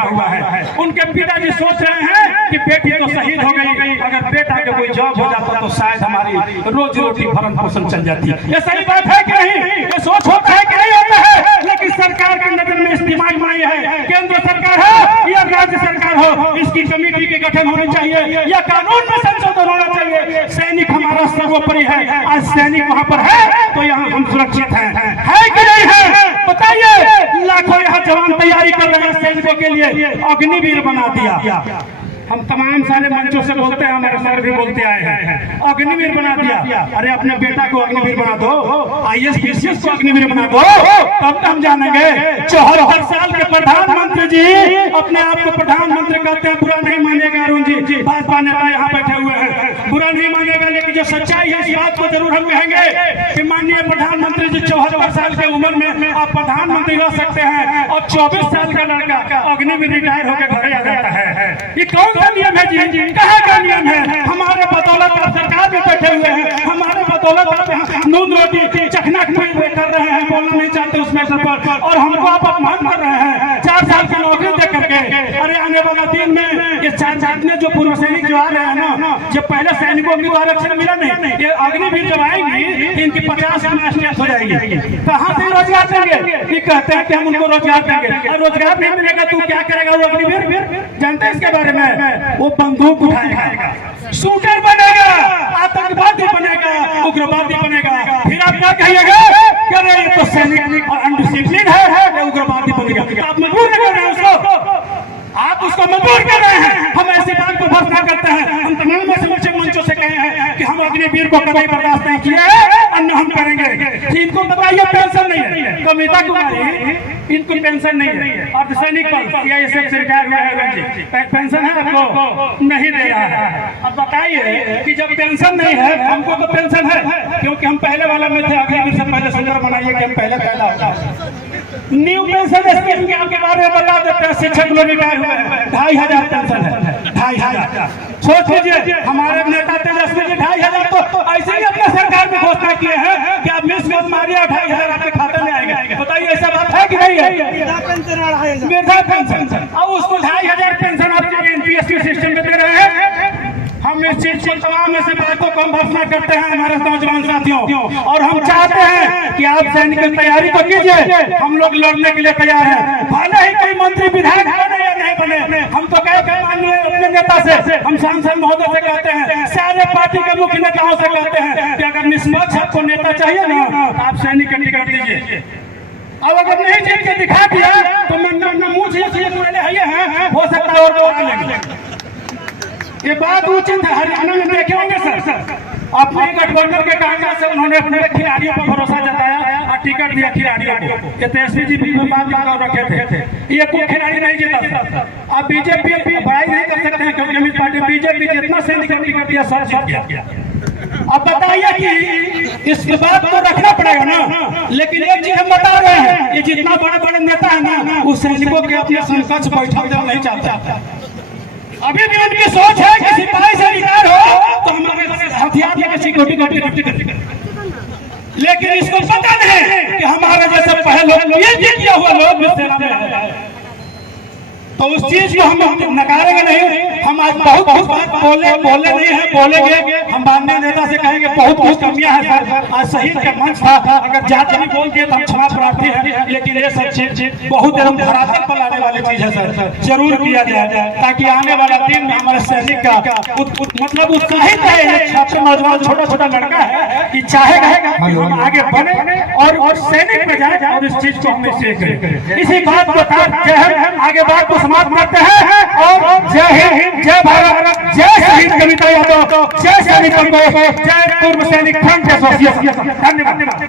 बैठा हुआ है। उनके पिताजी सोच रहे हैं कि बेटी तो शहीद हो गई, अगर बेटा के कोई जॉब हो जाता तो शायद हमारी रोजी रोटी भरण पोषण चल जाती। ये सही बात है कि नहीं? ये सोच होता है कि नहीं होता है? लेकिन सरकार की नजर में इस दिमाग में नहीं है। केंद्र सरकार हो या राज्य सरकार हो, इसकी कमेटी के गठन होनी चाहिए या कानून में संशोधन होना चाहिए। सैनिक हमारा सर्वोपरि है। आज सैनिक वहाँ पर है तो यहाँ हम सुरक्षित है कि नहीं है? बताइए। लाखों यहाँ जवान तैयारी कर रहे हैं सैनिकों के लिए, अग्निवीर बना दिया। हम तमाम सारे मंचों से बोलते हैं, हमारे सर भी बोलते आए हैं, अग्निवीर बना दिया। अरे अपने बेटा को अग्निवीर बना दो, IAS PCS को अग्निवीर बना दो, तब हम जानेंगे। 74 साल के प्रधानमंत्री जी अपने आप को प्रधानमंत्री कहते हैं, बुरा नहीं मानेगा अरुण जी, भाजपा नेता यहाँ बैठे हुए हैं, बुरा नहीं मानेगा। लेकिन जो सच्चाई है इस बात को जरूर हम कहेंगे कि माननीय प्रधानमंत्री जी 74 साल की उम्र में आप प्रधानमंत्री रह सकते हैं और 24 साल का लड़का अग्निवीर रिटायर होकर घर आ जाता है। ये कौन सा नियम है जी? कहाँ का नियम है? हमारे बदौलत आप सरकार में बैठे हुए हैं, हमारे बदौलत आप नून रोटी चखना कर रहे हैं, बोलना नहीं चाहते उस मैटर पर, और हमको आप अपमान कर रहे हैं 4 साल की नौकरी दे करके। अरे आने वाला दिन में ये 4 साल में जो पूर्व सैनिक जो आ रहे हैं ना, जब पहले सैनिकों की आरक्षण मिला नहीं, ये अग्निवीर जब आएंगी इनकी 50 मास्टर हो जाएगी। कहाँ से रोजगार देंगे? ये कहते हैं कि हम उनको रोजगार देंगे, रोजगार नहीं मिलेगा तो क्या करेगा वो अग्निवीर? जानते हैं इसके बारे में? वो बंदूक उठाएगा, शूटर बनेगा, आतंकवादी बनेगा, उग्रवादी बनेगा। फिर आप क्या कहिएगा? क्या ये तो सैनिक और अनडिसिप्लिन है, उग्रवादी बनेगा। आप मजबूर कर रहे हैं उसको, आप उसको मजबूर कर रहे हैं। हम ऐसी बात को भर्सना करते हैं। हम तमाम समूचे मंचों से कहे हैं कि हम अग्निवीर को कभी बर्दाश्त नहीं किया है, अन्य हम करेंगे। इनको बताइए पेंशन नहीं है, कविता कुमारी इनको पेंशन नहीं है, अर्धसैनिक CISF से रिटायर हुआ है, पेंशन है आपको? नहीं दे रहा है। अब बताइए कि जब पेंशन नहीं है, हमको तो पेंशन है क्योंकि हम पहले वाला में थे। अग्निवीर से पहले सुंदर बनाइए कि हम पहले होता न्यू पेंशन स्कीम के आपके बारे में बता देते हैं। शिक्षक लोग रिटायर हुए हैं, 2500 पेंशन है, 2500। सोच लीजिए हमारे नेता तेजस्वी जी 2500 तो ऐसे ही अपने सरकार में घोषणा किए हैं कि आप मिस मारिए 2500 आपके खाते में आएगा। बताइए ऐसा बात है कि नहीं है? वृद्धा पेंशन, अब उसको 2500 पेंशन आप NPS के सिस्टम में दे रहे हैं। हम इस चीज को तमाम ऐसे बातों को हम भर्सना करते हैं हमारे नौजवान साथियों, और हम चाहते हैं कि आप सैनिक की तैयारी तो कीजिए। हम लोग लड़ने के लिए तैयार हैं, भले ही कोई मंत्री विधायक बने या नहीं बने। हम तो कहते माननीय अपने नेता से, हम सांसद महोदय से कहते हैं, सारे पार्टी के मुख्य नेताओं से कहते हैं कि अगर निष्पक्ष आपको नेता चाहिए ना, तो आप सैनिक की टिकट दीजिए। अब अगर नहीं जीत के दिखा दिया तो मैं मुँह से हो सकता है और ये बात उचित है। हरियाणा में देखे होंगे सर, अपने गठबंधन के कांग्रेस से उन्होंने अपने खिलाड़ियों पर भरोसा जताया और टिकट दिया खिलाड़ियों को। तेजस्वी जी भी बात रखे थे, ये कोई खिलाड़ी नहीं जीता। अब बीजेपी बड़ाई नहीं कर सकते हैं क्योंकि अमित पार्टी बीजेपी जितना सैनिक टिकट दिया सब जीत गया। अब बताइए कि इस बात को रखना पड़ेगा ना। लेकिन एक चीज हम बता रहे हैं, ये जितना बड़े बड़े नेता है ना, उस सैनिकों के अपने समकक्ष बैठक देना नहीं चाहता। अभी भी उनकी सोच है कि सिपाही से रिटायर हो तो हमारे हथियार लेकर सिक्योरिटी। लेकिन इसको पता नहीं कि हमारे जैसे पहले ये किया हुआ लोग सेना में है, तो उस चीज को हम नकारेंगे नहीं। हम आज बहुत बात बोले नहीं है, बोलेंगे। हम माननीय नेता से कहेंगे बहुत कमियां हैं सर, आज शहीद का मंच था, अगर ज्यादा भी बोल दिए तो हम क्षमा प्रार्थी हैं। लेकिन ये सब चीज बहुत एकदम धरातल पर लाने वाली चीज है सर, जरूर किया जाए ताकि आने वाला दिन में हमारे सैनिक का मतलब उत्साहित है। छात्र नौजवान छोटा लड़का है कि चाहेगा कि हम आगे बढ़े और सैनिक में जाए और इस चीज को हम करें। इसी बात को आगे बात को समाप्त करते हैं और जय हिंद, जय भारत, जय शहीद कविता यादव, जय सैनिक, जय पूर्व सैनिक फ्रंट एसोसिएशन। धन्यवाद।